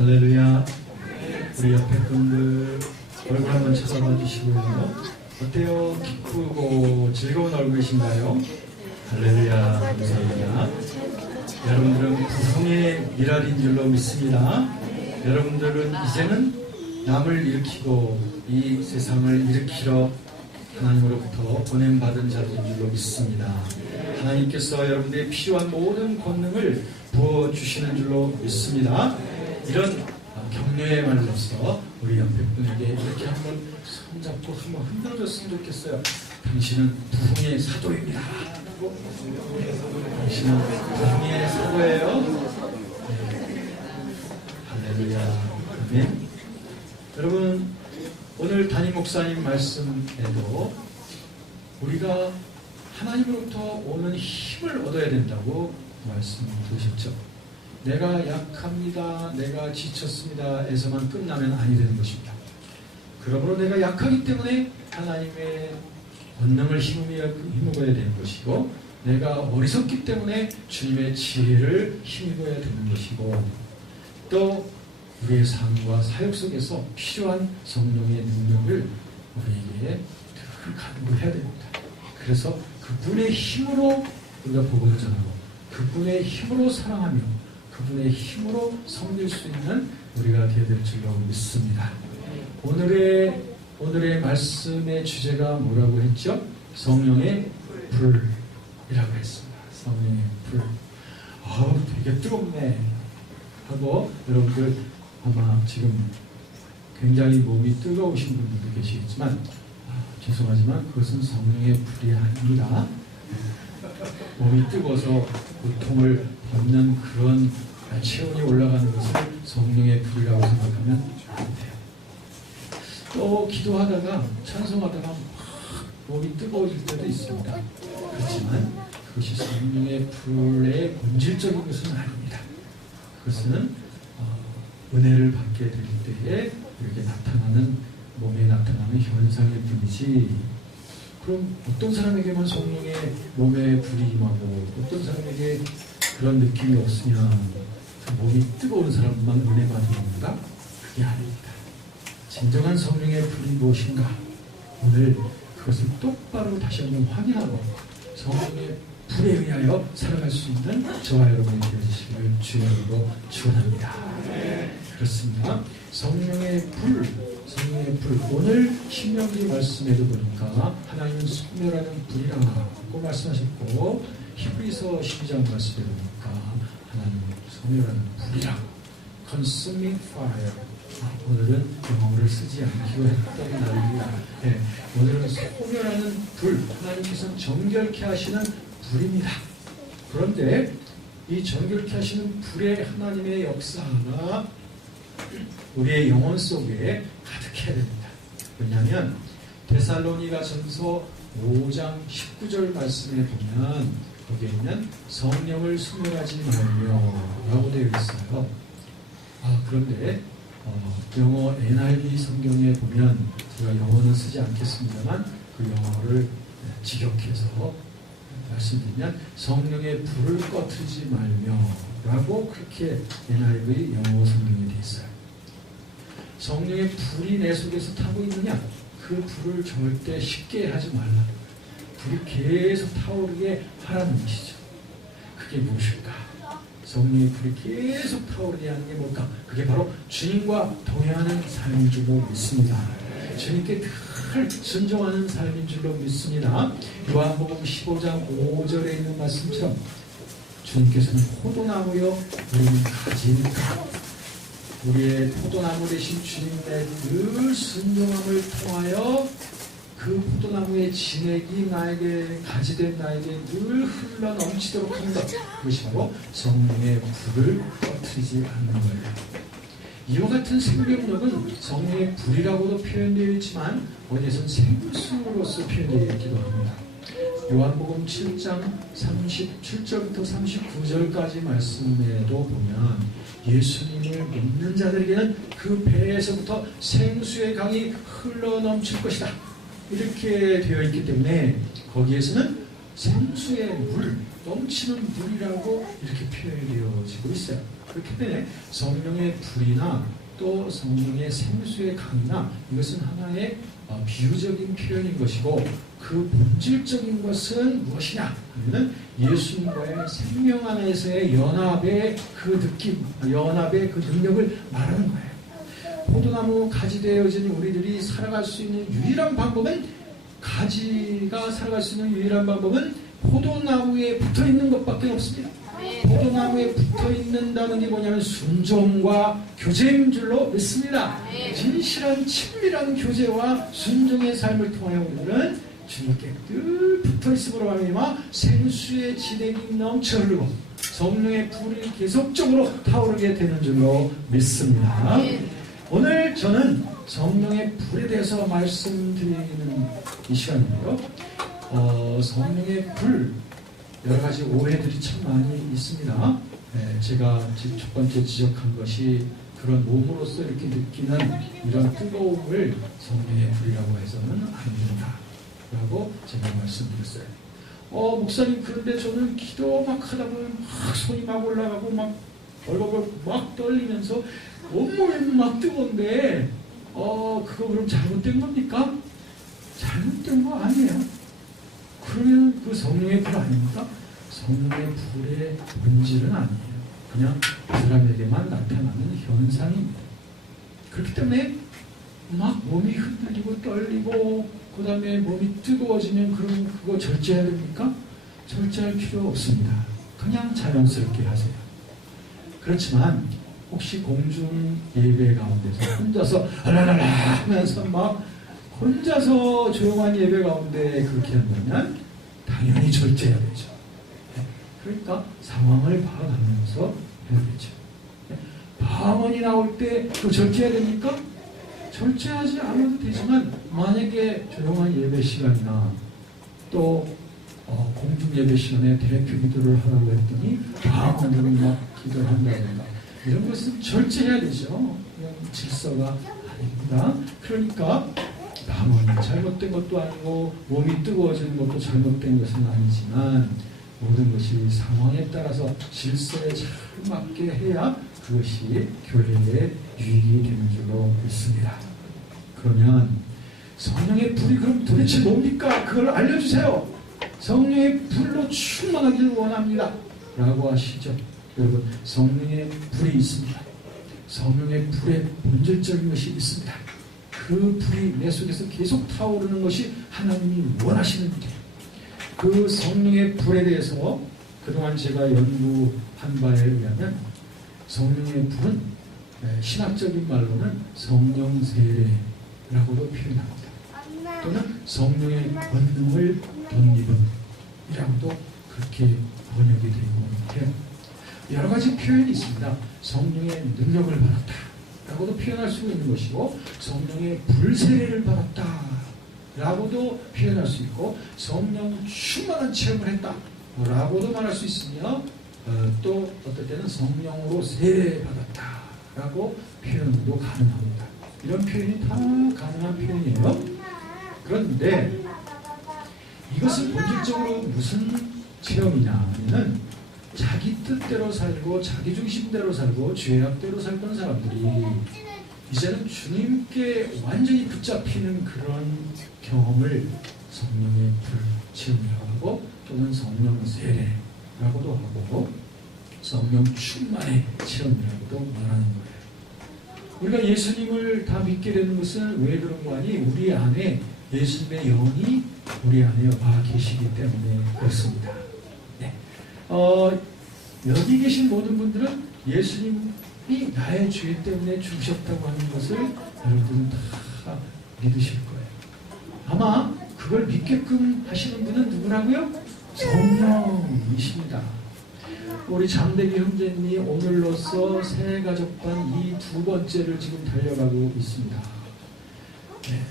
할렐루야. 우리 옆에 분들 얼굴 한번 쳐다봐 주시고요. 어때요? 기쁘고 즐거운 얼굴이신가요? 할렐루야. 감사합니다. 여러분들은 부흥의 미랄인 줄로 믿습니다. 여러분들은 이제는 남을 일으키고 이 세상을 일으키러 하나님으로부터 보냄받은 자들인 줄로 믿습니다. 하나님께서 여러분들의 필요한 모든 권능을 부어주시는 줄로 믿습니다. 이런 격려의 말로서 우리 옆에 분에게 이렇게 한번 손잡고 한번 흔들어줬으면 좋겠어요. 당신은 부흥의 사도입니다. 당신은 부흥의 사도예요. 네. 할렐루야. 아멘. 여러분, 오늘 담임 목사님 말씀에도 우리가 하나님으로부터 오는 힘을 얻어야 된다고 말씀 들으셨죠? 내가 약합니다, 내가 지쳤습니다 에서만 끝나면 아니 되는 것입니다. 그러므로 내가 약하기 때문에 하나님의 권능을 힘입어야 되는 것이고, 내가 어리석기 때문에 주님의 지혜를 힘입어야 되는 것이고, 또 우리의 삶과 사역 속에서 필요한 성령의 능력을 우리에게 늘 간구해야 됩니다. 그래서 그분의 힘으로 우리가 복음을 전하고, 그분의 힘으로 사랑하며, 그분의 힘으로 섬길 수 있는 우리가 되어야 될 줄로 믿습니다. 오늘의 말씀의 주제가 뭐라고 했죠? 성령의 불이라고 했습니다. 성령의 불. 되게 뜨겁네 하고, 여러분들 아마 지금 굉장히 몸이 뜨거우신 분들도 계시겠지만, 죄송하지만 그것은 성령의 불이 아닙니다. 몸이 뜨거워서 고통을 받는 그런 체온이 올라가는 것을 성령의 불이라고 생각하면 안 돼요. 또 기도하다가 찬송하다가 막 몸이 뜨거워질 때도 있습니다. 그렇지만 그것이 성령의 불의 본질적인 것은 아닙니다. 그것은 은혜를 받게 될 때에 이렇게 나타나는, 몸에 나타나는 현상일 뿐이지, 그럼 어떤 사람에게만 성령의 몸에 불이 임하고 어떤 사람에게 그런 느낌이 없으냐, 몸이 뜨거운 사람만 은혜 받는 건가? 그게 아닙니다. 진정한 성령의 불이 무엇인가? 오늘 그것을 똑바로 다시 한번 확인하고 성령의 불에 의하여 살아갈 수 있는 저와 여러분이 되어주시기를 주님으로 축원합니다. 그렇습니다. 성령의 불. 오늘 신명기 말씀에도 보니까 하나님은 소멸하는 불이라고 말씀하셨고, 히브리서 12장 말씀에 보니까 하나님은 소멸하는 불이라, consuming fire. 오늘은 영어를 쓰지 않기로 했던 날입니다. 네, 오늘은 소멸하는 불, 하나님께서는 정결케 하시는 불입니다. 그런데 이 정결케 하시는 불의 하나님의 역사가 우리의 영혼 속에 가득해야 됩니다. 왜냐하면 데살로니가 전서 5장 19절 말씀에 보면 거기에는 성령을 소멸하지 말며 라고 되어 있어요. 그런데 영어 NIV 성경에 보면, 제가 영어는 쓰지 않겠습니다만 그 영어를 직역해서 말씀드리면 성령의 불을 꺼트리지 말며 라고 그렇게 NIV 영어 성경에 되어 있어요. 성령의 불이 내 속에서 타고 있느냐? 그 불을 절대 쉽게 하지 말라. 불이 계속 타오르게 하라는 것이죠. 그게 무엇일까? 성령의 불이 계속 타오르게 하는 게 뭘까? 그게 바로 주님과 동행하는 삶인 줄로 믿습니다. 주님께 늘 순종하는 삶인 줄로 믿습니다. 요한복음 15장 5절에 있는 말씀처럼 주님께서는 포도나무요 우리는 가지니까, 우리의 포도나무 되신 주님의 늘 순종함을 통하여 그 포도나무의 진액이 나에게, 가지된 나에게 늘 흘러 넘치도록 하는 것, 그것이 바로 성령의 불을 꺼트리지 않는 거예요. 이와 같은 생명력은 성령의 불이라고도 표현되어 있지만 어디에선 생수로서 표현되어 있기도 합니다. 요한복음 7장 37절부터 39절까지 말씀에도 보면 예수님을 믿는 자들에게는 그 배에서부터 생수의 강이 흘러 넘칠 것이다, 이렇게 되어 있기 때문에 거기에서는 생수의 물, 넘치는 물이라고 이렇게 표현이 되어지고 있어요. 그렇기 때문에 성령의 불이나 또 성령의 생수의 강이나 이것은 하나의 비유적인 표현인 것이고 그 본질적인 것은 무엇이냐 하면 예수님과의 생명 안에서의 연합의 그 느낌, 연합의 그 능력을 말하는 거예요. 포도나무 가지되어 여전히 우리들이 살아갈 수 있는 유일한 방법은 가지가 살아갈 수 있는 유일한 방법은 포도나무에 붙어있는 것밖에 없습니다. 포도나무에 붙어있는다는 게 뭐냐면 순종과 교제인 줄로 믿습니다. 진실한 친밀한 교제와 순종의 삶을 통하여 우리는 주님께 늘 붙어있음으로 말미암아 생수의 진액이 넘쳐 흐르고 성령의 불이 계속적으로 타오르게 되는 줄로 믿습니다. 오늘 저는 성령의 불에 대해서 말씀드리는 이 시간인데요. 성령의 불, 여러 가지 오해들이 참 많이 있습니다. 제가 지금 첫 번째 지적한 것이 그런 몸으로서 이렇게 느끼는 이런 뜨거움을 성령의 불이라고 해서는 안 된다. 라고 제가 말씀드렸어요. 목사님, 그런데 저는 기도 막 하다 보면 막 손이 막 올라가고 막 벌벌벌 막 떨리면서 온몸이 막 뜨거운데 그거 그럼 잘못된 겁니까? 잘못된 거 아니에요. 그러면 그 성령의 불 아닙니까? 성령의 불의 본질은 아니에요. 그냥 사람에게만 나타나는 현상입니다. 그렇기 때문에 막 몸이 흔들리고 떨리고 그 다음에 몸이 뜨거워지면 그럼 그거 절제해야 됩니까? 절제할 필요 없습니다. 그냥 자연스럽게 하세요. 그렇지만 혹시 공중 예배 가운데서 혼자서 알랄랄라 하면서 막 혼자서 조용한 예배 가운데 그렇게 한다면 당연히 절제해야 되죠. 그러니까 상황을 봐가면서 해야 되죠. 방언이 나올 때 또 절제해야 됩니까? 절제하지 않아도 되지만 만약에 조용한 예배 시간이나 또 공중 예배 시간에 대표 기도를 하라고 했더니 방언으로 막 기도를 한다든가 이런 것은 절제해야 되죠. 그냥 질서가 아닙니다. 그러니까 방언이 잘못된 것도 아니고 몸이 뜨거워지는 것도 잘못된 것은 아니지만 모든 것이 상황에 따라서 질서에 잘 맞게 해야 그것이 교회에 유익이 되는 줄로 믿습니다. 그러면 성령의 불이 그럼 도대체 뭡니까? 그걸 알려주세요. 성령의 불로 충만하기를 원합니다. 라고 하시죠. 여러분, 성령의 불이 있습니다. 성령의 불의 본질적인 것이 있습니다. 그 불이 내 속에서 계속 타오르는 것이 하나님이 원하시는 일이에요. 그 성령의 불에 대해서 그동안 제가 연구한 바에 의하면 성령의 불은 신학적인 말로는 성령 세례라고도 표현합니다. 또는 성령의 권능을 덧입음이라고도 그렇게 번역이 되고 해요. 여러 가지 표현이 있습니다. 성령의 능력을 받았다 라고도 표현할 수 있는 것이고 성령의 불세례를 받았다 라고도 표현할 수 있고 성령 충만한 체험을 했다 라고도 말할 수 있으며 또 어떨 때는 성령으로 세례받았다 라고 표현도 가능합니다. 이런 표현이 다 가능한 표현이에요. 그런데 이것은 본질적으로 무슨 체험이냐 하면 자기 뜻대로 살고 자기 중심대로 살고 죄악대로 살던 사람들이 이제는 주님께 완전히 붙잡히는 그런 경험을 성령의 불 체험이라고 하고 또는 성령 세례라고도 하고 성령 충만의 체험이라고도 말하는 거예요. 우리가 예수님을 다 믿게 되는 것은 왜 그런 거 아니? 우리 안에 예수님의 영이 우리 안에 와 계시기 때문에 그렇습니다. 네. 여기 계신 모든 분들은 예수님이 나의 죄 때문에 죽으셨다고 하는 것을 여러분은 다 믿으실 거예요. 아마 그걸 믿게끔 하시는 분은 누구라고요? 성령이십니다. 우리 장대기 형제님이 오늘로써 새 가족반 이 두 번째를 지금 달려가고 있습니다. 네.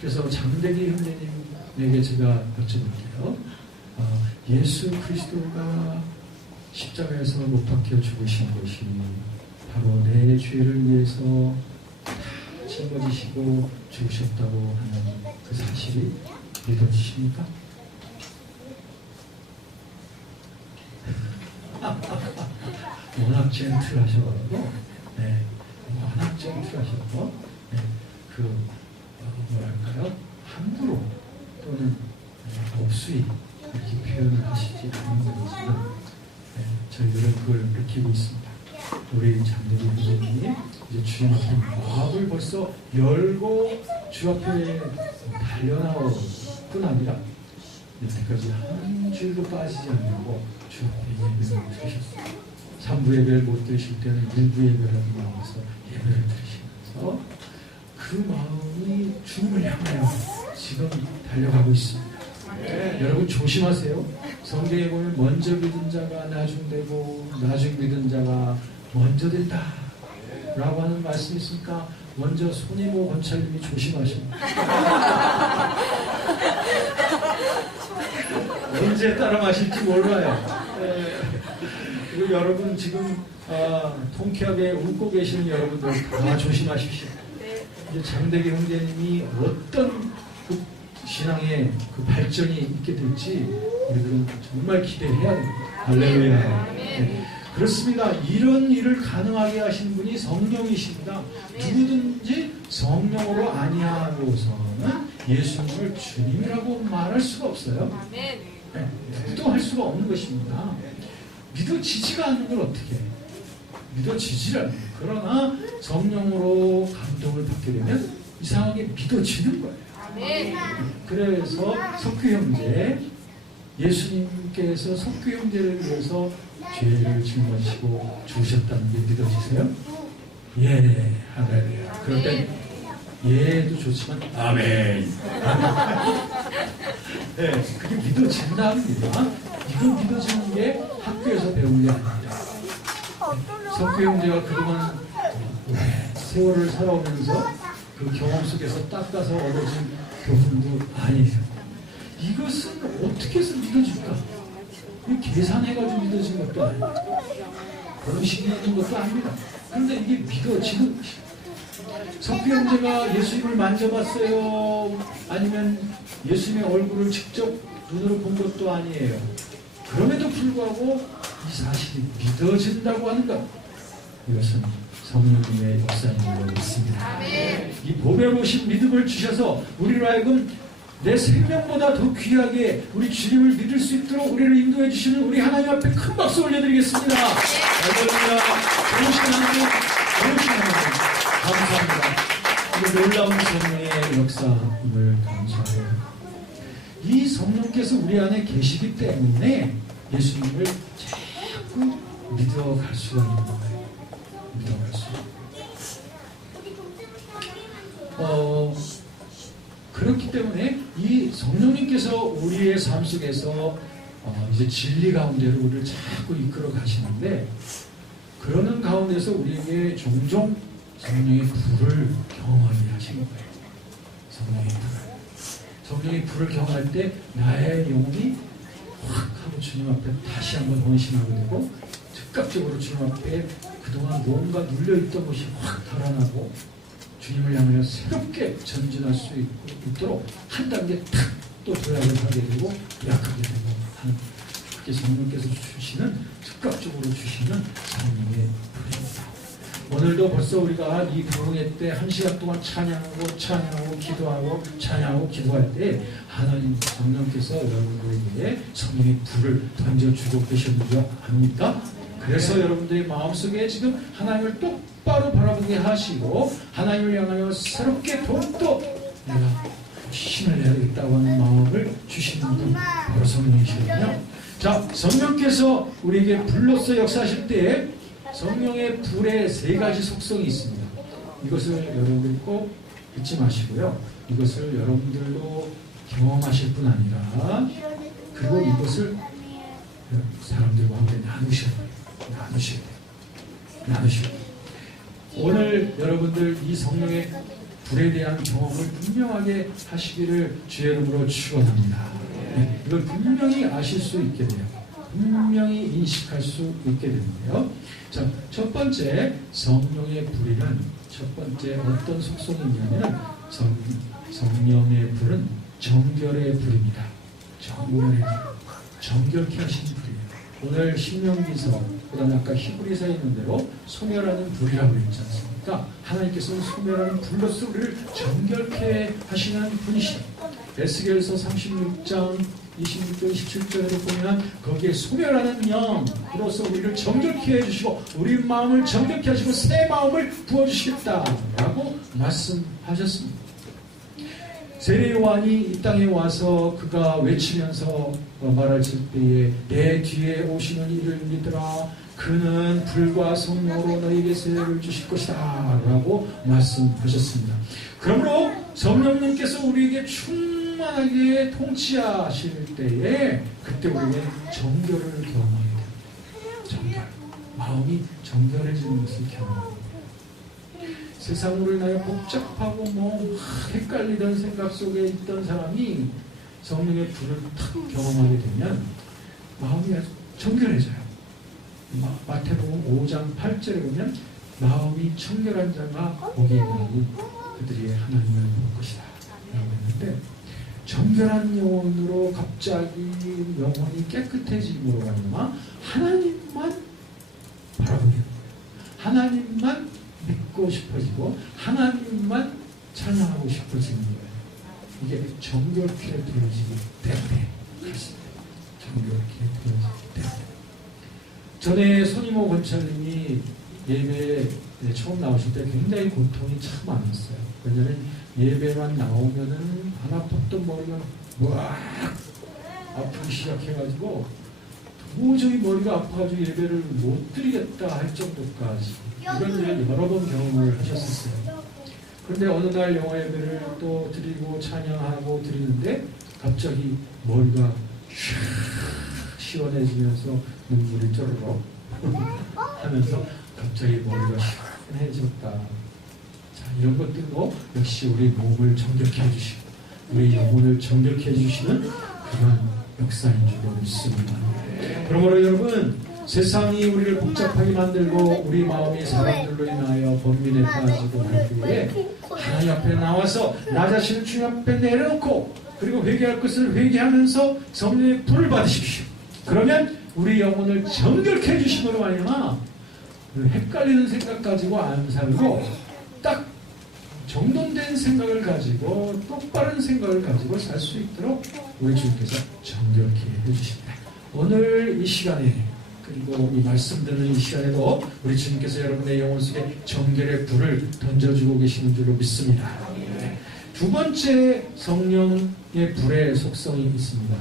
그래서 장대기 형제님에게 제가 여쭤볼게요. 예수 그리스도가 십자가에서 못 박혀 죽으신 것이 바로 내 죄를 위해서 다 짊어지시고 죽으셨다고 하는 그 사실이 믿어지십니까? 워낙 젠틀하셔가지고, 네, 워낙 젠틀하셔서, 네, 뭐랄까요, 함부로 또는 없수히 이렇게 표현을 하시지 않는 거지만, 네, 저희들은 그걸 느끼고 있습니다. 우리 장대리 부모님이 이제 주님 앞에 마음을 벌써 열고 주 앞에 달려나올 뿐 아니라 여태까지 한 줄도 빠지지 않고 주 앞에 예배를 드리셨어요. 3부 예배를 못 드실 때는 1부 예배라도 나와서 예배를 드리시면서 그 마음이 주님을 향하여 지금 달려가고 있습니다. 네. 여러분 조심하세요. 성경에 보면 먼저 믿은 자가 나중되고 나중 믿은 자가 먼저 된다 라고 하는 말씀이 있으니까 먼저 손이모 권찰님이 조심하십니다. 언제 따라 마실지 몰라요. 그리고 여러분 지금 통쾌하게 웃고 계시는 여러분들 다 조심하십시오. 이제 장대기 형제님이 어떤 그 신앙의 그 발전이 있게 될지 우리들은 정말 기대해야 됩니다. 할렐루야. 네. 그렇습니다. 이런 일을 가능하게 하신 분이 성령이십니다. 누구든지 성령으로 아니하고서는 예수님을 주님이라고 말할 수가 없어요. 네. 누구도 할 수가 없는 것입니다. 믿어지지가 않는 걸 어떻게 해요? 믿어지지를 않아요. 그러나 성령으로 감동을 받게 되면 이상하게 믿어지는 거예요. 그래서 석규 형제, 예수님께서 석규 형제를 위해서 죄를 짊어지시고 죽으셨다는 게 믿어지세요? 예, 할렐루야. 그럴 땐 예도 좋지만 아멘. 네, 그게 믿어진답니다. 이건 믿어지는 게 학교에서 배운 게 아닙니다. 석규 형제가 그동안 세월을 살아오면서 그 경험 속에서 닦아서 얻어진 교훈도 아니죠. 이것은 어떻게 해서 믿어질까? 계산해가지고 믿어진 것도 아닙니다. 그런 식이 있는 것도 아닙니다. 그런데 이게 믿어지는 것이에요. 석규 형제가 예수님을 만져봤어요? 아니면 예수님의 얼굴을 직접 눈으로 본 것도 아니에요. 그럼에도 불구하고 이 사실이 믿어진다고 하는 것, 이것은 성령님의 역사인 걸 믿습니다. 이 복에 오신 믿음을 주셔서 우리로 하여금 내 생명보다 더 귀하게 우리 주님을 믿을 수 있도록 우리를 인도해 주시는 우리 하나님 앞에 큰 박수 올려드리겠습니다. 할렐루야. 좋으신 하나님, 좋으신 하나님, 감사합니다. 이 놀라운 성령의 역사임을 감사해요. 이 성령께서 우리 안에 계시기 때문에 예수님을 자꾸 믿어갈 수가 있는 거예요. 믿어갈 수. 그렇기 때문에 이 성령님께서 우리의 삶 속에서 이제 진리 가운데로 우리를 자꾸 이끌어 가시는데, 그러는 가운데서 우리에게 종종 성령의 불을 경험하게 하시는 거예요. 성령의 불. 성령의 불을 경험할 때 나의 영혼이 확 하고 주님 앞에 다시 한번 헌신하게 되고, 즉각적으로 주님 앞에 그동안 뭔가 눌려있던 것이 확 달아나고 주님을 향하여 새롭게 전진할 수 있도록 한 단계 탁 또 도약을 하게 되고 약하게 되고 하는, 그게 성령께서 주시는, 즉각적으로 주시는 성령의 불입니다. 오늘도 벌써 우리가 이 부흥회 때 1시간 동안 찬양하고 기도하고 찬양하고 기도할 때 하나님 성령께서 여러분들에게 성령의 불을 던져주고 계셨는지 압니까? 그래서 여러분들의 마음속에 지금 하나님을 똑바로 바라보게 하시고 하나님을 향하여 새롭게 더욱더 내가 힘을 내야 되겠다고 하는 마음을 주시는 분, 바로 성령이시거든요. 자, 성령께서 우리에게 불로서 역사하실 때 성령의 불의 3가지 속성이 있습니다. 이것을 여러분들 꼭 잊지 마시고요. 이것을 여러분들도 경험하실 뿐 아니라, 그리고 이것을 사람들과 함께 나누셔야 돼요. 나누셔야 돼요. 오늘 여러분들 이 성령의 불에 대한 경험을 분명하게 하시기를 주의 이름으로 축원합니다. 네, 이걸 분명히 아실 수 있게 돼요. 분명히 인식할 수 있게 되는데요. 자, 첫 번째 성령의 불이란 첫 번째 어떤 속성이 있냐면 성령의 불은 정결의 불입니다. 정결케 하시는 불이에요. 오늘 신명기서 그다음에 아까 히브리서에 있는 대로 소멸하는 불이라고 했지 않습니까? 하나님께서는 소멸하는 불로서 우리를 정결케 하시는 분이시다. 에스겔서 36장 26절 27절에도 보면 거기에 소멸하는 영으로서 우리를 정결케 해주시고 우리 마음을 정결케 하시고 새 마음을 부어주시겠다라고 말씀하셨습니다. 세례요한이 이 땅에 와서 그가 외치면서 말하실 때에 내 뒤에 오시는 이를 믿으라 그는 불과 성령으로 너희에게 세례를 주실 것이다 라고 말씀하셨습니다. 그러므로 성령님께서 우리에게 충만하게 통치하실 때에 그때 우리는 정결을 경험하게 됩니다. 정결. 마음이 정결해지는 것을 경험합니다. 세상으로 인하여 복잡하고 헷갈리던 생각 속에 있던 사람이 성령의 불을 탁 경험하게 되면 마음이 아주 정결해져요. 마태복음 5장 8절에 보면 마음이 청결한 자가 복이 있나니 그들이 하나님을 볼 것이다 라고 했는데 정결한 영혼으로 갑자기 영혼이 깨끗해짐으로 말미암아 하나님만 바라보게 돼요. 하나님만 믿고 싶어지고 하나님만 찬양하고 싶어지는 거예요. 이게 정결케 되어지기 때문에 그렇습니다. 정결케 되어지기 때문에. 전에 손이모 권찰님이 예배에 처음 나오실 때 굉장히 고통이 참 많았어요. 왜냐하면 예배만 나오면은 안 아팠던 머리가 막 아프기 시작해가지고 도저히 머리가 아파가지고 예배를 못 드리겠다 할 정도까지 이런 일을 여러 번 경험을 하셨었어요. 그런데 어느 날 영화 예배를 또 드리고 찬양하고 드리는데 갑자기 머리가 시원해지면서 눈물이 쩌르륵 하면서 갑자기 머리가 시원해졌다. 자, 이런 것들도 역시 우리 몸을 정결케 해주시고 우리 영혼을 정결케 해주시는 그런 역사인 줄로 믿습니다. 그러므로 여러분 세상이 우리를 복잡하게 만들고 우리 마음이 사람들로 인하여 번민에 빠지고 할 때에 하나님 앞에 나와서 나 자신을 주님 앞에 내려놓고 그리고 회개할 것을 회개하면서 성령의 불을 받으십시오. 그러면 우리 영혼을 정결케 해주심으로 말미암아 헷갈리는 생각 가지고 안 살고 딱 정돈된 생각을 가지고 똑바른 생각을 가지고 살 수 있도록 우리 주님께서 정결케 해주십니다. 오늘 이 시간에 그리고 이 말씀 듣는 이 시간에도 우리 주님께서 여러분의 영혼 속에 정결의 불을 던져주고 계시는 줄로 믿습니다. 두 번째 성령의 불의 속성이 있습니다.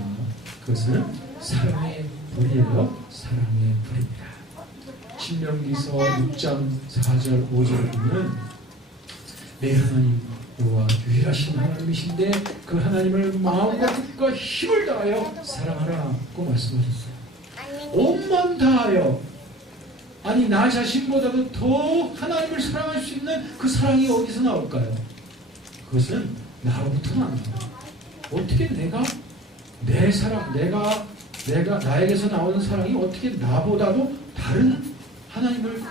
그것은 사랑의 불이에요. 사랑의 불입니다. 신명기서 6장 4절 5절을 보면 내 하나님 여호와 유일하신 하나님이신데 그 하나님을 마음과 뜻과 힘을 다하여 사랑하라고 말씀하셨어요. 온만 다하여 아니 나 자신보다도 더 하나님을 사랑할 수 있는 그 사랑이 어디서 나올까요? 그것은 나로부터 나옵니다. 어떻게 내가 내 사랑 내가 나에게서 나오는 사랑이 어떻게 나보다도 다른 하나님을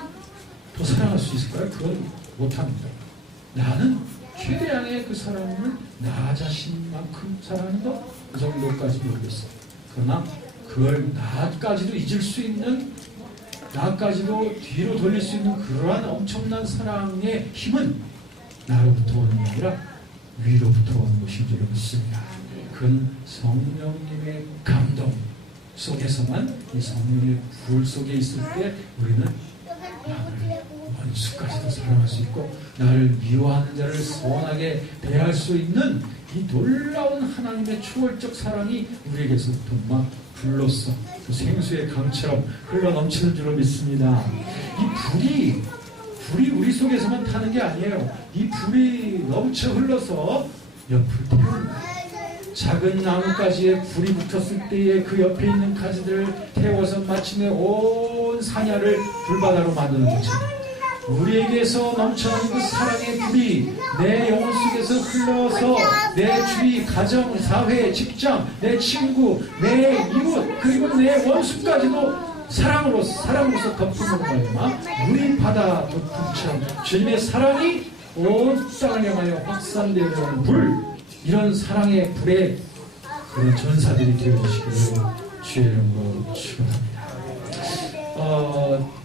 더 사랑할 수 있을까요? 그건 못합니다. 나는 최대한의 그 사랑을 나 자신만큼 사랑하는 것 그 정도까지 모르겠어요. 그러나 그걸 나까지도 잊을 수 있는 나까지도 뒤로 돌릴 수 있는 그러한 엄청난 사랑의 힘은 나로부터 오는 게 아니라 위로부터 오는 것인 줄 믿습니다. 그건 성령님의 감동 속에서만 이 성령의 불 속에 있을 때 우리는 나를 원수까지도 사랑할 수 있고 나를 미워하는 자를 선하게 대할 수 있는 이 놀라운 하나님의 초월적 사랑이 우리에게서부터 막 불로써 그 생수의 강처럼 흘러넘치는 줄로 믿습니다. 이 불이 우리 속에서만 타는 게 아니에요. 이 불이 넘쳐 흘러서 옆을 태웁니다. 작은 나뭇가지에 불이 붙었을 때에 그 옆에 있는 가지들을 태워서 마침내 온 산야를 불바다로 만드는 것처럼 우리에게서 넘쳐나는 그 사랑의 불이 내 영혼 속에서 흘러서 내 주위, 가정, 사회, 직장, 내 친구, 내 이웃 그리고 내 원수까지도 사랑으로서 덮으는 거예요. 우리 바다 덮음처럼 주님의 사랑이 온 땅을 향하여 확산되는 불 이런 사랑의 불에 그런 전사들이 되어주시기를 주의 이름으로 축원합니다.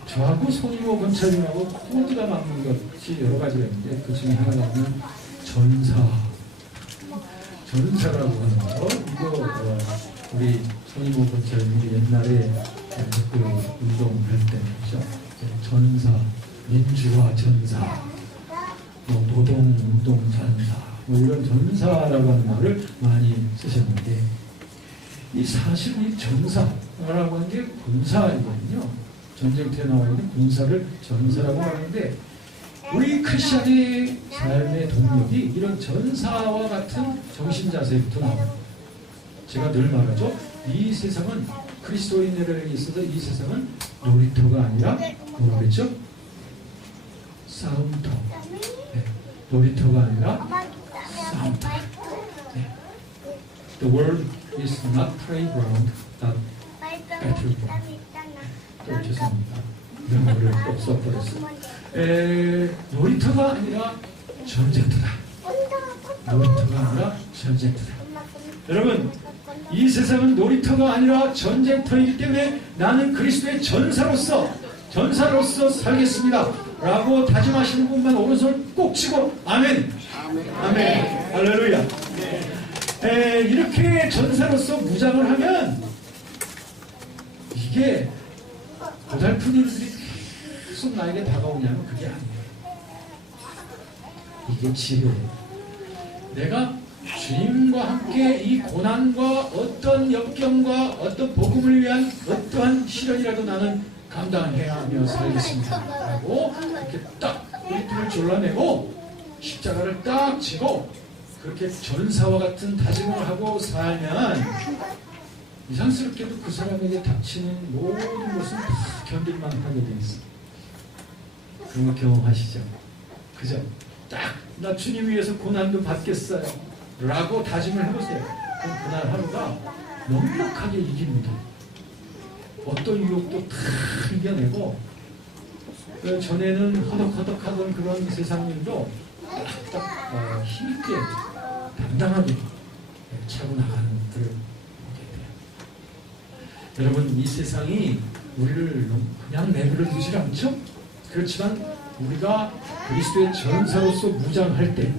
저하고 손이모 권찰님하고 코드가 맞는 것이 여러 가지가 있는데 그 중에 하나가 전사라고 하는 거. 이거 우리 손이모 권찰님이 옛날에 그 운동할 때 그죠? 전사, 민주화 전사, 노동운동 전사, 이런 전사라고 하는 말을 많이 쓰셨는데 사실 이 전사라고 하는 게 군사이거든요. 전쟁터에 나와 있는 군사를 전사라고 하는데 우리 크리스천의 삶의 동력이 이런 전사와 같은 정신자세부터 나옵니다. 제가 늘 말하죠. 이 세상은 그리스도인들에게 있어서 이 세상은 놀이터가 아니라 뭐라고 했죠? 싸움터. 네. 놀이터가 아니라 싸움터. 네. The world is not playground, but battleground. 또 죄송합니다. 영어를 또 써버렸어요. 놀이터가 아니라 전쟁터다. 놀이터가 아니라 전쟁터다. 여러분, 이 세상은 놀이터가 아니라 전쟁터이기 때문에 나는 그리스도의 전사로서 살겠습니다. 라고 다짐하시는 분만 오른손 꼭 치고 아멘. 아멘. 할렐루야. 이렇게 전사로서 무장을 하면 이게 고달픈 일들이 계속 나에게 다가오냐면 그게 아니에요. 이게 지혜예요. 내가 주님과 함께 이 고난과 어떤 역경과 어떤 복음을 위한 어떠한 시련이라도 나는 감당해야 하며 살겠습니다. 라고 이렇게 딱 우리들을 졸라내고 십자가를 딱 지고 그렇게 전사와 같은 다짐을 하고 살면 이상스럽게도 그 사람에게 닥치는 모든 것은 다 견딜만 하게 되어 있습니다. 그런 거 경험하시죠? 그죠? 딱 나 주님 위해서 고난도 받겠어요. 라고 다짐을 해보세요. 그럼 그날 하루가 넉넉하게 이깁니다. 어떤 유혹도 다 이겨내고 전에는 허덕허덕하던 그런 세상 일도 딱 힘있게 당당하게 차고 나가는 것들을 보게 돼요. 여러분, 이 세상이 우리를 그냥 내버려 두질 않죠? 그렇지만 우리가 그리스도의 전사로서 무장할 때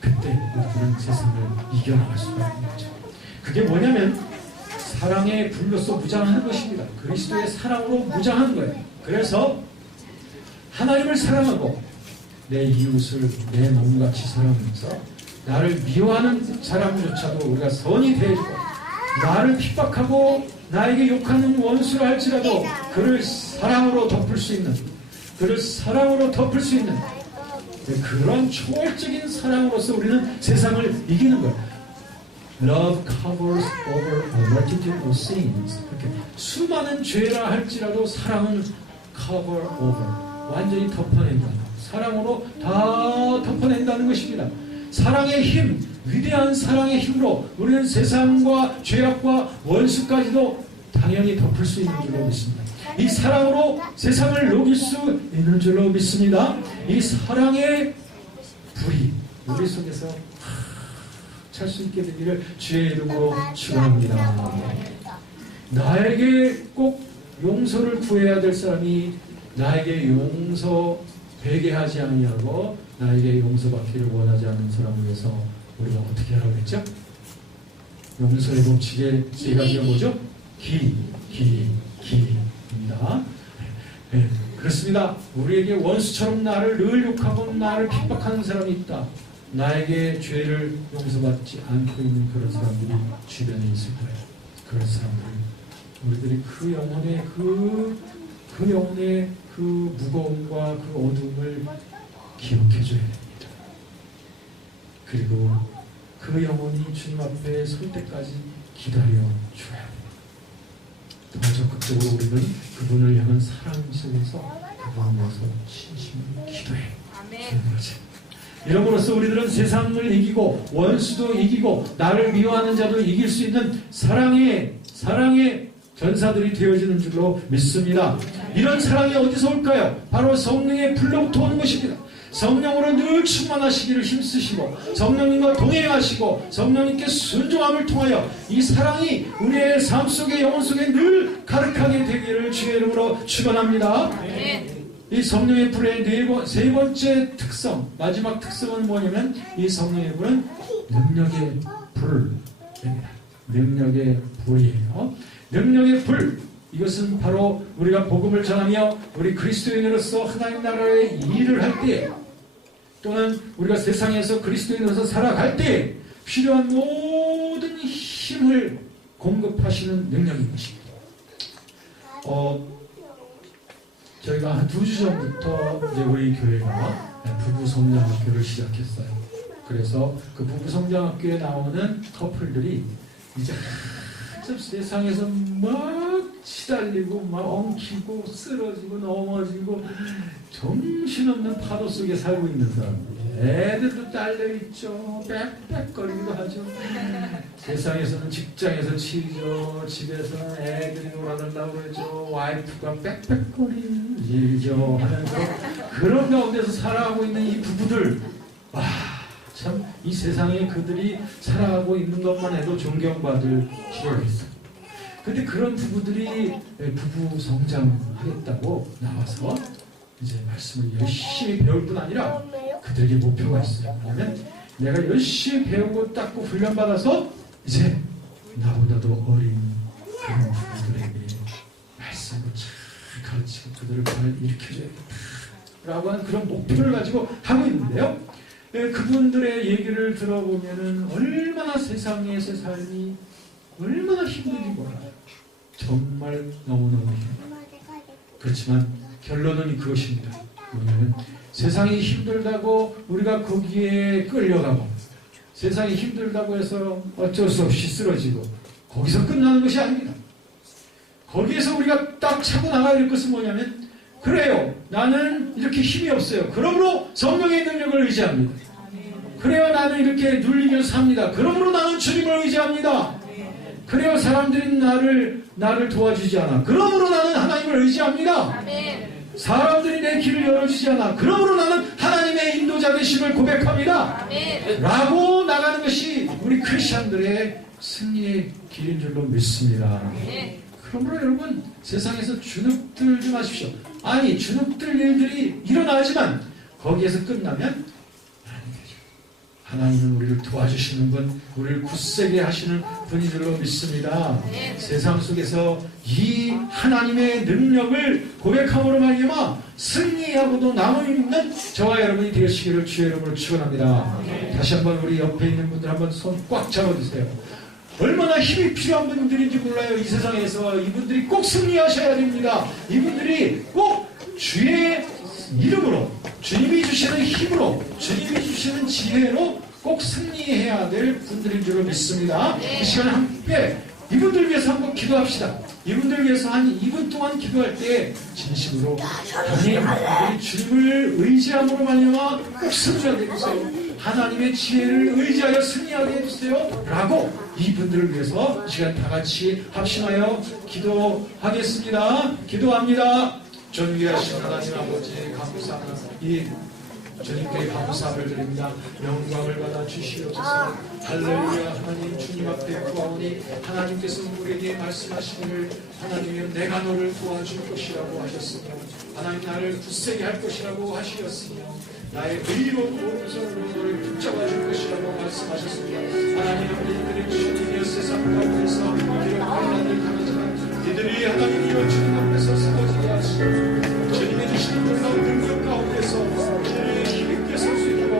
그때 우리들은 세상을 이겨나갈 수가 있는 거죠. 그게 뭐냐면 사랑의 불로서 무장하는 것입니다. 그리스도의 사랑으로 무장하는 거예요. 그래서 하나님을 사랑하고 내 이웃을 내 몸같이 사랑하면서 나를 미워하는 사람조차도 우리가 선이 대해주고 나를 핍박하고 나에게 욕하는 원수라 할지라도 그를 사랑으로 덮을 수 있는 그런 초월적인 사랑으로서 우리는 세상을 이기는 거예요. Love covers over a multitude of sins. 이렇게 수많은 죄라 할지라도 사랑은 cover over, 완전히 덮어낸다. 사랑으로 다 덮어낸다는 것입니다. 사랑의 힘, 위대한 사랑의 힘으로 우리는 세상과 죄악과 원수까지도 당연히 덮을 수 있는 줄로 믿습니다. 이 사랑으로 세상을 녹일 수 있는 줄로 믿습니다. 이 사랑의 불이 우리 속에서 찰 수 있게 되기를 주의 이름으로 축원합니다. 나에게 꼭 용서를 구해야 될 사람이 나에게 용서 회개하지 아니하고 나에게 용서받기를 원하지 않는 사람을 위해서 우리가 어떻게 하라고 했죠? 용서의 법칙의 세 가지가 뭐죠? 기입니다. 네, 그렇습니다. 우리에게 원수처럼 나를 늘 욕하고 나를 핍박하는 사람이 있다. 나에게 죄를 용서받지 않고 있는 그런 사람들이 주변에 있을 거예요. 그런 사람들 우리들이 그 영혼의 그 무거움과 그 어둠을 기억해줘야 됩니다. 그리고 그 영혼이 주님 앞에 설 때까지 기다려줘야 합니다. 더 적극적으로 우리는 그분을 향한 사랑 속에서 그분을 위해서 진심으로 기도해 주는 거지. 이러므로써 우리들은 세상을 이기고 원수도 이기고 나를 미워하는 자도 이길 수 있는 사랑의 전사들이 되어지는 줄로 믿습니다. 이런 사랑이 어디서 올까요? 바로 성령의 불로부터 오는 것입니다. 성령으로 늘 충만하시기를 힘쓰시고 성령님과 동행하시고 성령님께 순종함을 통하여 이 사랑이 우리의 삶 속에 영혼 속에 늘 가득하게 되기를 주의 이름으로 축원합니다. 이 성령의 불의 세 번째 특성, 마지막 특성은 뭐냐면 이 성령의 불은 능력의 불입니다. 능력의 불이에요. 능력의 불, 이것은 바로 우리가 복음을 전하며 우리 그리스도인으로서 하나님 나라의 일을 할 때, 또는 우리가 세상에서 그리스도인으로서 살아갈 때 필요한 모든 힘을 공급하시는 능력인 것입니다. 저희가 한 2주 전부터 이제 우리 교회가 부부 성장학교를 시작했어요. 그래서 그 부부 성장학교에 나오는 커플들이 이제 한참 세상에서 막 시달리고 막 엉키고 쓰러지고 넘어지고 정신없는 파도 속에 살고 있는 사람들. 애들도 딸려있죠. 빽빽거리기도 하죠. 세상에서는 직장에서 치죠. 집에서는 애들이 놀아달라고 그러죠. 와이프가 빽빽거리죠 하면서 그런 가운데서 살아가고 있는 이 부부들, 참 이 세상에 그들이 살아가고 있는 것만 해도 존경받을 필요가 있어요. 근데 그런 부부들이 부부 성장하겠다고 나와서 이제 말씀을 열심히 배울 뿐 아니라 그들에게 목표가 있어요. 왜냐하면 내가 열심히 배우고 닦고 훈련받아서 이제 나보다도 어린 그런 부부들에게 말씀을 잘 가르치고 그들을 잘 일으켜줘야겠다라고 하는 그런 목표를 가지고 하고 있는데요. 그분들의 얘기를 들어보면은 얼마나 세상에서 삶이 얼마나 힘든지 몰라요. 정말 너무너무 힘들어요. 그렇지만 결론은 그것입니다. 뭐냐면 세상이 힘들다고 우리가 거기에 끌려가고 세상이 힘들다고 해서 어쩔 수 없이 쓰러지고 거기서 끝나는 것이 아닙니다. 거기에서 우리가 딱 차고 나가야 될 것은 뭐냐면, 그래요, 나는 이렇게 힘이 없어요. 그러므로 성령의 능력을 의지합니다. 그래요, 나는 이렇게 눌리면서 삽니다. 그러므로 나는 주님을 의지합니다. 그래요, 사람들이 나를 도와주지 않아. 그러므로 나는 하나님을 의지합니다. 사람들이 내 길을 열어주지 않아. 그러므로 나는 하나님의 인도자 되심을 고백합니다. 라고 나가는 것이 우리 크리스천들의 승리의 길인 줄로 믿습니다. 그러므로 여러분, 세상에서 주눅들지 마십시오. 아니, 주눅들 일들이 일어나지만 거기에서 끝나면 하나님은 우리를 도와주시는 분, 우리를 굳세게 하시는 분인 줄로 믿습니다. 세상 속에서 이 하나님의 능력을 고백함으로 말미암아 승리하고도 남아있는 저와 여러분이 되시기를 주의 이름으로 축원합니다. 다시 한번 우리 옆에 있는 분들 한번 손 꽉 잡아주세요. 얼마나 힘이 필요한 분들인지 몰라요. 이 세상에서 이분들이 꼭 승리하셔야 됩니다. 이분들이 꼭 주의 이름으로, 주님이 주시는 힘으로, 주님이 주시는 지혜로 꼭 승리해야 될 분들인 줄로 믿습니다. 이 시간에 함께 이분들 위해서 한번 기도합시다. 이분들 위해서 한 2분 동안 기도할 때 진심으로 하나님, 우리 주님을 의지함으로 말미암아 꼭 승리하게 해주세요. 하나님의 지혜를 의지하여 승리하게 해주세요. 라고 이분들을 위해서 이 시간 다 같이 합심하여 기도하겠습니다. 기도합니다. 존귀하신 하나님 아버지, 감사합니다. 이 주님께 감사를 드립니다. 영광을 받아 주시옵소서. 할렐루야. 하나님, 주님 앞에 구하오니 하나님께서 우리에게 말씀하시기를 하나님은 내가 너를 도와줄 것이라고 하셨으며 하나님 나를 굳세게 할 것이라고 하시었으며 나의 의로운 오른손으로 너를 붙잡아 줄 것이라고 말씀하셨습니다. 하나님, 우리들의 주님이여 세상 가운데서 비록 환난을 당하지만 이들이 하나님이여 주님 앞에서 쓰러지게 하시고 주님이 주시는 놀라운 능력 가운데서 주님의 힘있게 설 수 있도록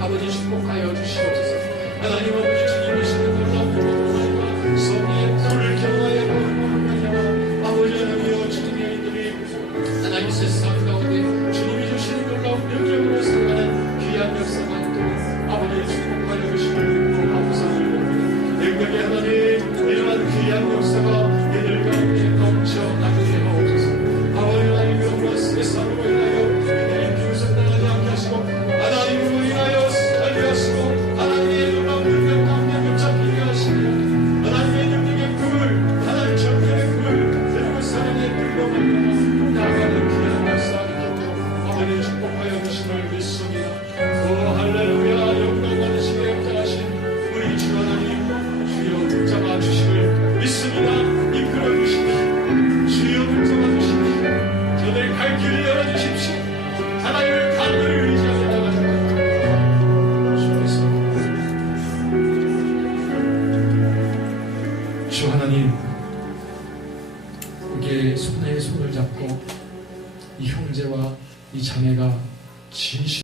아버지 축복하여 주시옵소서. 하나님 아버지, 주님이 주시는 놀라운 능력과 성리의 불을 경험하여 보는 아버지 하나님이여 주님의 이들이 하나님 세상 가운데 주님이 주시는 놀라운 능력으로 살아가는 귀한 역사가 있도록 아버지 축복하여 주시는 감사를 드립니다. 능력의 하나님, 이러한 귀한 역사가 이들 가운데 넘쳐나게 하옵소서. 아버지 하나님, 세상으로 인하여 이들이 교섭당하지 진실로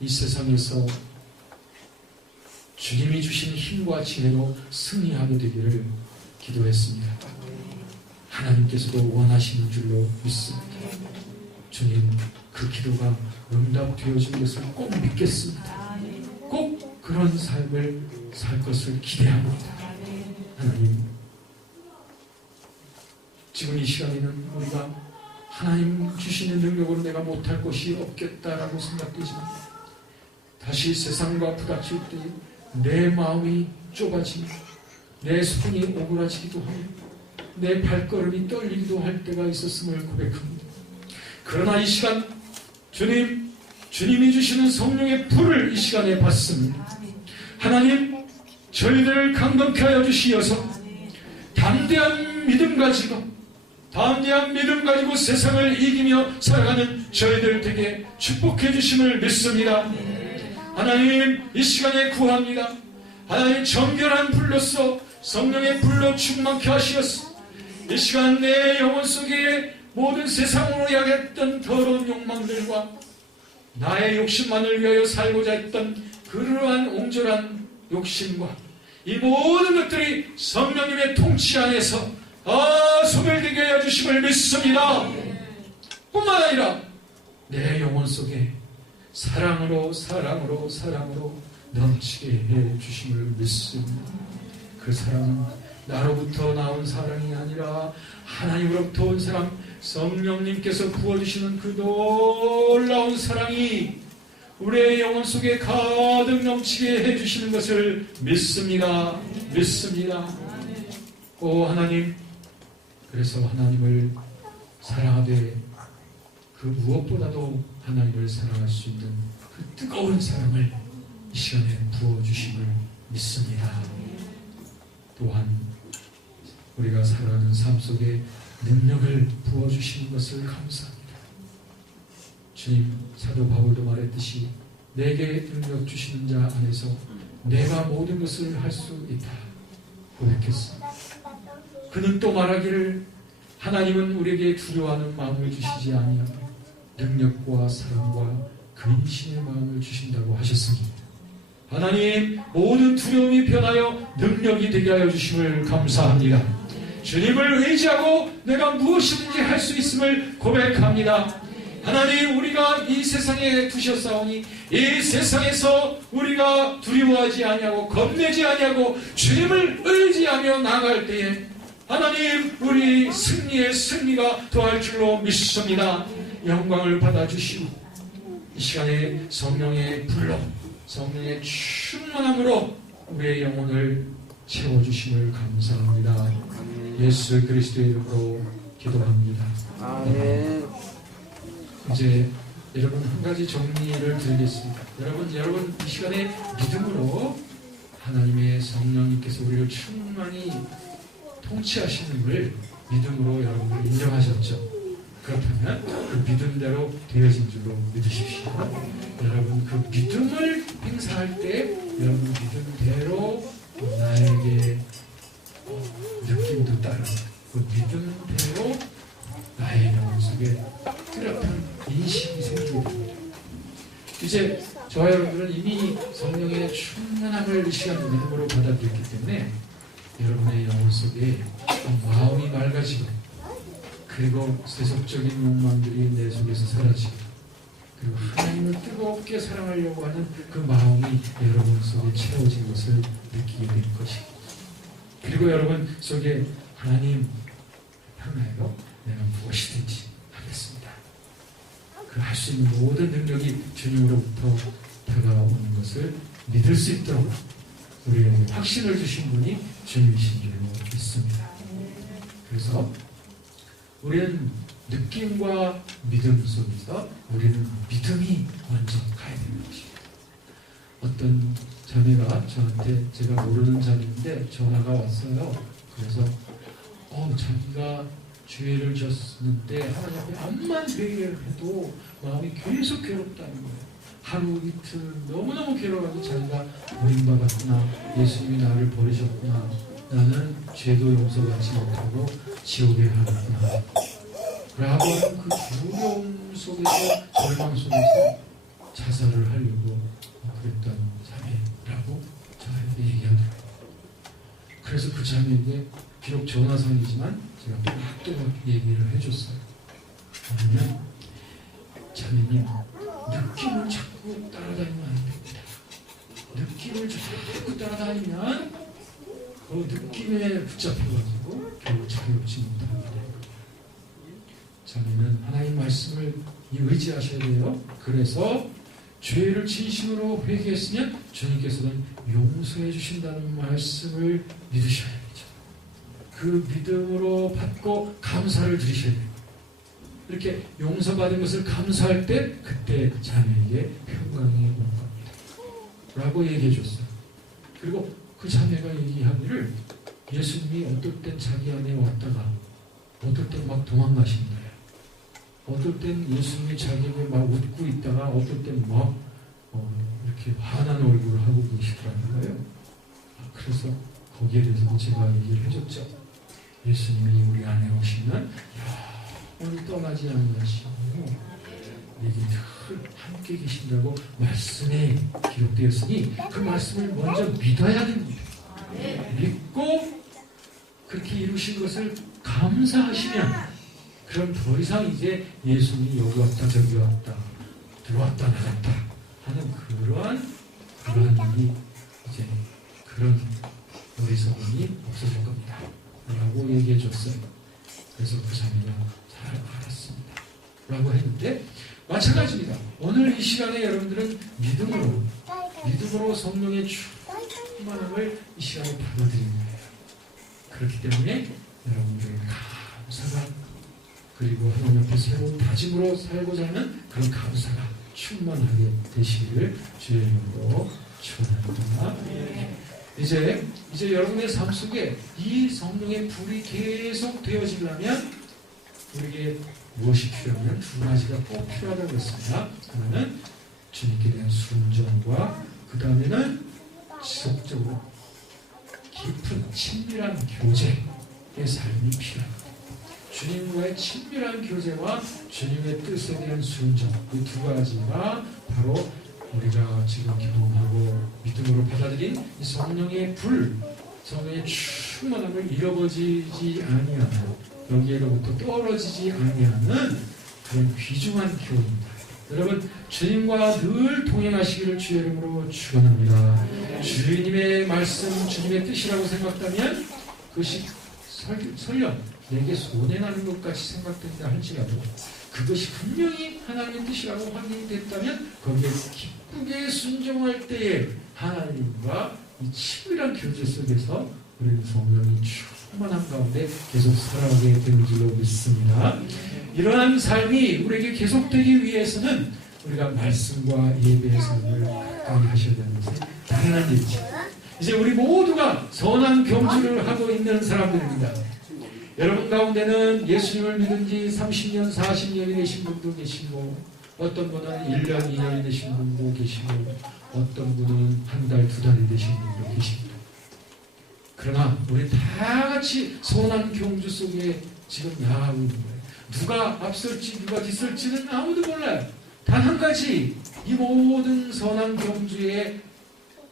이 세상에서 주님이 주신 힘과 지혜로 승리하게 되기를 기도했습니다. 하나님께서도 원하시는 줄로 믿습니다. 주님, 그 기도가 응답되어진 것을 꼭 믿겠습니다. 꼭 그런 삶을 살 것을 기대합니다. 하나님, 지금 이 시간에는 우리가 하나님 주시는 능력으로 내가 못할 것이 없겠다라고 생각되지만 다시 세상과 부닥칠 때 내 마음이 좁아지고 내 손이 오그라지기도 하며 내 발걸음이 떨리기도 할 때가 있었음을 고백합니다. 그러나 이 시간 주님이 주시는 성령의 불을 이 시간에 받습니다. 하나님, 저희들을 강건케 하여 주시어서 담대한 믿음 가지고 세상을 이기며 살아가는 저희들 되게 축복해 주심을 믿습니다. 하나님, 이 시간에 구합니다. 하나님, 정결한 불로서 성령의 불로 충만케 하시어서 이 시간 내 영혼 속에 모든 세상으로 향했던 더러운 욕망들과 나의 욕심만을 위하여 살고자 했던 그러한 옹졸한 욕심과 이 모든 것들이 성령님의 통치 안에서 소멸되게 하여 주심을 믿습니다. 뿐만 아니라 내 영혼 속에 사랑으로 넘치게 해 주심을 믿습니다. 그 사랑은 나로부터 나온 사랑이 아니라 하나님으로부터 온 사랑, 성령님께서 부어주시는 그 놀라운 사랑이 우리의 영혼 속에 가득 넘치게 해주시는 것을 믿습니다. 오 하나님, 그래서 하나님을 사랑하되 그 무엇보다도 하나님을 사랑할 수 있는 그 뜨거운 사랑을 이 시간에 부어주심을 믿습니다. 또한 우리가 살아가는 삶 속에 능력을 부어주시는 것을 감사합니다. 주님, 사도 바울도 말했듯이 내게 능력 주시는 자 안에서 내가 모든 것을 할 수 있다 고백했습니다. 그는 또 말하기를 하나님은 우리에게 두려워하는 마음을 주시지 아니하고 능력과 사랑과 근신의 마음을 주신다고 하셨습니다. 하나님, 모든 두려움이 변하여 능력이 되게 하여 주심을 감사합니다. 주님을 의지하고 내가 무엇이든지 할 수 있음을 고백합니다. 하나님, 우리가 이 세상에 두셨사오니 이 세상에서 우리가 두려워하지 아니하고 겁내지 아니하고 주님을 의지하며 나아갈 때에 하나님, 우리 승리가 더할 줄로 믿습니다. 영광을 받아주시고 이 시간에 성령의 불로 성령의 충만함으로 우리의 영혼을 채워주심을 감사합니다. 예수 그리스도의 이름으로 기도합니다. 아멘. 이제 여러분 한 가지 정리를 드리겠습니다. 여러분 이 시간에 믿음으로 하나님의 성령님께서 우리를 충만히 통치하시는 걸 믿음으로 여러분들 인정하셨죠? 그렇다면 그 믿음대로 되어진 줄로 믿으십시오. 여러분 그 믿음을 행사할 때 여러분 믿음대로 나에게 느낌도 따르고 그 믿음대로 나의 영혼 속에 뚜렷한 인식이 생기게 됩니다. 이제 저와 여러분들은 이미 성령의 충만함을 이 시간 믿음으로 받아들였기 때문에 여러분의 영혼 속에 마음이 맑아지고 그리고 세속적인 욕망들이 내 속에서 사라지고 그리고 하나님을 뜨겁게 사랑하려고 하는 그 마음이 여러분 속에 채워진 것을 느끼게 될 것이고 그리고 여러분 속에 하나님 향하여 내가 무엇이든지 하겠습니다. 그 할 수 있는 모든 능력이 주님으로부터 다가오는 것을 믿을 수 있도록 우리에게 확신을 주신 분이 주님이신 줄로 믿습니다. 그래서 우리는 느낌과 믿음 속에서 우리는 믿음이 먼저 가야 되는 것입니다. 어떤 자매가 저한테 제가 모르는 자매인데 전화가 왔어요. 그래서 자기가 죄를 졌는데 하나님 앞에 암만 회개를 해도 마음이 계속 괴롭다는 거예요. 하루 이틀 너무너무 괴로워서 자기가 버림받았구나, 예수님이 나를 버리셨구나, 나는 죄도 용서받지 못하고 지옥에 가는구나 라고 하는 그 두려움 속에서 절망 속에서 자살을 하려고 그랬던 자매라고 저에게 얘기하더라고요. 그래서 그 자매에게 비록 전화선이지만 제가 또 얘기를 해줬어요. 왜냐면 자매님, 느낌을 자꾸 따라다니면 안 됩니다. 느낌을 자꾸 따라다니면 그 느낌에 붙잡혀가지고 결국 자유롭지 못합니다. 자매는 하나님 말씀을 의지하셔야 돼요. 그래서 죄를 진심으로 회개했으면 주님께서는 용서해 주신다는 말씀을 믿으셔야 되죠. 그 믿음으로 받고 감사를 드리셔야 돼요. 이렇게 용서받은 것을 감사할 때 그때 자매에게 평강이 올 겁니다. 라고 얘기해 줬어요. 그리고 그 자매가 얘기하기를 예수님이 어떨 땐 자기 안에 왔다가 어떨 땐 막 도망가신다. 어떨 땐 예수님이 자기에게 막 웃고 있다가 어떨 땐 막 이렇게 화난 얼굴을 하고 계시더라는 거예요. 그래서 거기에 대해서도 제가 얘기를 해줬죠. 예수님이 우리 안에 오시면 영원히 떠나지 않으시고 내게 늘 함께 계신다고 말씀에 기록되었으니 그 말씀을 먼저 믿어야 됩니다. 믿고 그렇게 이루신 것을 감사하시면 그럼 더 이상 이제 예수님이 여기 왔다 저기 왔다 들어왔다 나갔다 하는 그러한 일이 이제 그런 어리석음이 없어질 겁니다. 라고 얘기해 줬어요. 그래서 그 자매가 잘 알았습니다. 라고 했는데 마찬가지입니다. 오늘 이 시간에 여러분들은 믿음으로 성령의 충만함을 이 시간에 받아들이는 거예요. 그렇기 때문에 여러분들의 감사가 그리고 하나님 앞에 새로운 다짐으로 살고자 하는 그런 감사가 충만하게 되시기를 주의 이름으로 축원합니다. 이제 여러분의 삶 속에 이 성령의 불이 계속 되어지려면 우리에게 무엇이 필요하면 두 가지가 꼭 필요하다고 했습니다. 하나는 주님께 대한 순종과 그 다음에는 지속적으로 깊은 친밀한 교제의 삶이 필요합니다. 주님과의 친밀한 교제와 주님의 뜻에 대한 순종, 이 두 가지가 바로 우리가 지금 경험하고 믿음으로 받아들인 이 성령의 불, 성령의 충만함을 잃어버리지 아니하는, 여기에로부터 떨어지지 아니하는 그런 귀중한 교훈입니다. 여러분, 주님과 늘 동행하시기를 주의 이름으로 축원합니다. 주님의 말씀, 주님의 뜻이라고 생각하면 그것이 설령 내게 손해나는 것 같이 생각된다 할지라도 그것이 분명히 하나님의 뜻이라고 확인이 됐다면 거기에 기쁘게 순종할 때에 하나님과 이 친밀한 교제 속에서 우리는 성령이 충만한 가운데 계속 살아가게 되는 줄로 믿습니다. 이러한 삶이 우리에게 계속되기 위해서는 우리가 말씀과 예배의 삶을 가까이 하셔야 되는 것은 당연한 일이죠. 이제 우리 모두가 선한 경주를 하고 있는 사람들입니다. 여러분 가운데는 예수님을 믿은 지 30년, 40년이 되신 분도 계시고 어떤 분은 1년, 2년이 되신 분도 계시고 어떤 분은 한 달, 두 달이 되신 분도 계십니다. 그러나 우리 다 같이 선한 경주 속에 지금 나아가고 있는 거예요. 누가 앞설지 누가 뒤설지는 아무도 몰라요. 단 한 가지, 이 모든 선한 경주의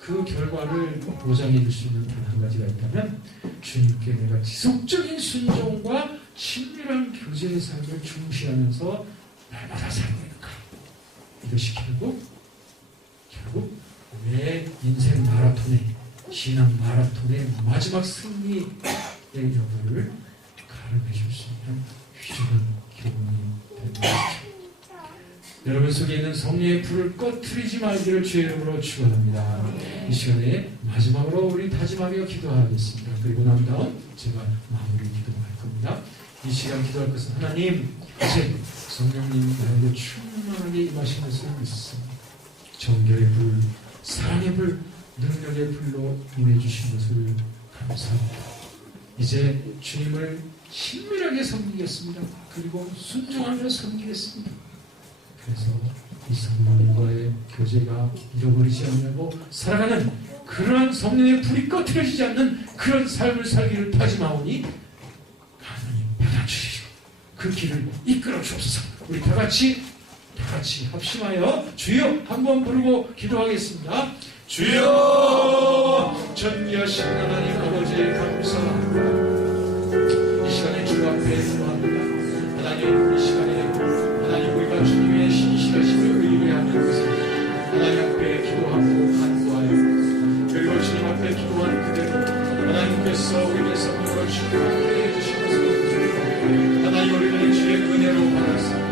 그 결과를 보장해 줄 수 있는 단 한 가지가 있다면 주님께 내가 지속적인 순종과 친밀한 교제의 삶을 중시하면서 날마다 살고 있는가. 이것이 결국 내 인생 마라톤의 신앙 마라톤의 마지막 승리의 여부를 가름해 줄 수 있는 귀중한 교훈이 됩니다. 여러분 속에 있는 성령의 불을 꺼트리지 말기를 주의 이름으로 축원합니다. 이 시간에 마지막으로 우리 다짐하며 기도하겠습니다. 그리고 난 다음 제가 마무리 기도할 겁니다. 이 시간 기도할 것은 하나님, 이제 성령님 나에게 충만하게 임하신 것을 믿습니다. 정결의 불, 사랑의 불, 능력의 불로 임해주신 것을 감사합니다. 이제 주님을 친밀하게 섬기겠습니다. 그리고 순종하며 섬기겠습니다. 그래서 이 성령과의 교제가 잃어버리지 않냐고 살아가는 그러한 성령의 불이 꺼트려지지 않는 그런 삶을 살기를 다짐하오니 하나님 받아주시고 그 길을 이끌어 주옵소서. 우리 다 같이 같이 합심하여 주여 한번 부르고 기도하겠습니다. 주여 전지하신 하나님 아버지 감사합니다. 이 시간에 주 앞에 기도합니다. 하나님 이 시간에 하나님 우리가 주님의 신실하심을 의뢰하는 것을 하나님 앞에 기도하고 간구하여 그리고 주님 앞에 기도하는 그대로 하나님께서 우리의 성령으로 충만하게 해주신 것을 하나님 우리는 주의 은혜로 받았습니다.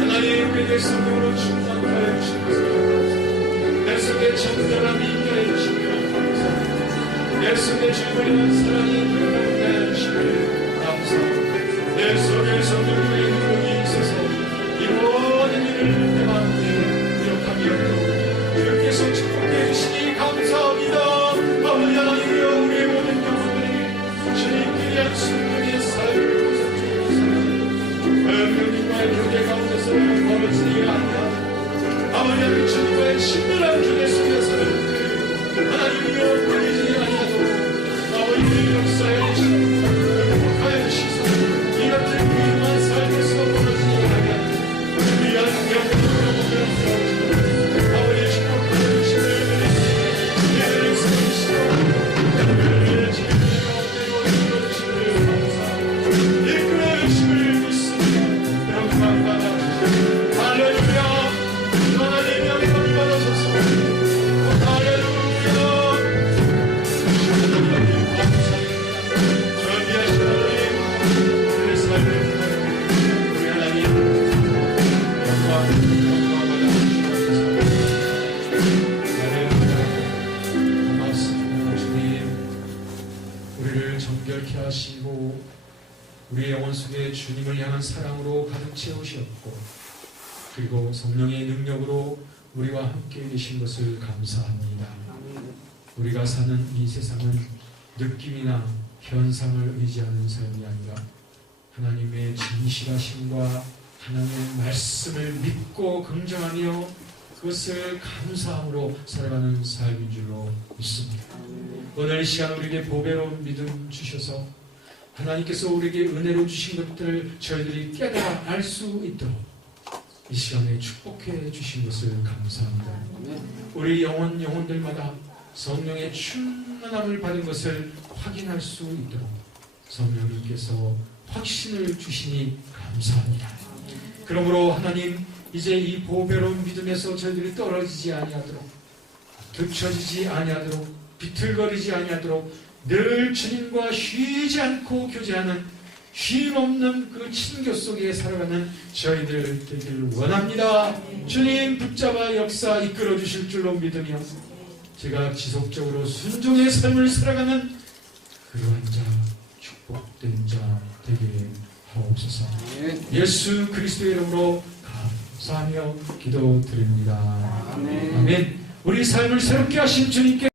하나님 우리의 성령으로 충만하게 해주신 것을 내 속에 정결함이 있게 해주시기를 감사합니다. 내 속에 주님의 사랑이 드러나게 해주시기를 감사합니다. 내 속에 성령의 능력이 있어서 이 모든 일을 내 마음에 기억하기 없도록 주께서 축복해 주시니 감사합니다. 아버지 하나님이여 우리의 모든 영혼들이 주님께 한 순간의 삶을 보살펴주옵소서. 하나님과의 교제 가운데서 멀어지지 아니하고 아버지 하나님 주님과의 친밀한 교제 속에서 하나님이여 버리지 아니하도록 아버지의 역사에 주님 행복하여 주시소서. 이 같은 귀한 삶에서 멀어지지 아니하도록 귀한 영혼을 보면서 아버지의 축복하여 주시기를 예를 세우시고 우리의 지금 가운데 이끌어 주시기를 감사합니다. 이끌어 주시기를 믿습니다. 영광 받아주시옵소서. 할렐루야. 하나님 영광 받아주소서. 할렐루야. 하나님 감사합니다. 전비하신 하나님 우리의 삶을 통하여 우리 하나님 영광 받아주시옵소서. 할렐루야. 고맙습니다. 주님 우리를 정결케 하시고 우리의 영혼 속에 주님을 향한 사랑으로 가득 채우셨고 그리고 성령의 능력으로 우리와 함께 계신 것을 감사합니다. 우리가 사는 이 세상은 느낌이나 현상을 의지하는 삶이 아니라 하나님의 진실하심과 하나님의 말씀을 믿고 긍정하며 그것을 감사함으로 살아가는 삶인 줄로 믿습니다. 오늘 이 시간 우리에게 보배로운 믿음 주셔서 하나님께서 우리에게 은혜로 주신 것들을 저희들이 깨달아 알 수 있도록 이 시간에 축복해 주신 것을 감사합니다. 우리 영혼들마다 성령의 충만함을 받은 것을 확인할 수 있도록 성령님께서 확신을 주시니 감사합니다. 그러므로 하나님 이제 이 보배로운 믿음에서 저희들이 떨어지지 아니하도록 뒤처지지 아니하도록 비틀거리지 아니하도록 늘 주님과 쉬지 않고 교제하는 쉼없는 그 친교 속에 살아가는 저희들 되기를 원합니다. 주님 붙잡아 역사 이끌어 주실 줄로 믿으며 제가 지속적으로 순종의 삶을 살아가는 그러한 자 축복된 자 되게 하옵소서. 예수 그리스도의 이름으로 감사하며 기도드립니다. 아멘. 우리 삶을 새롭게 하신 주님께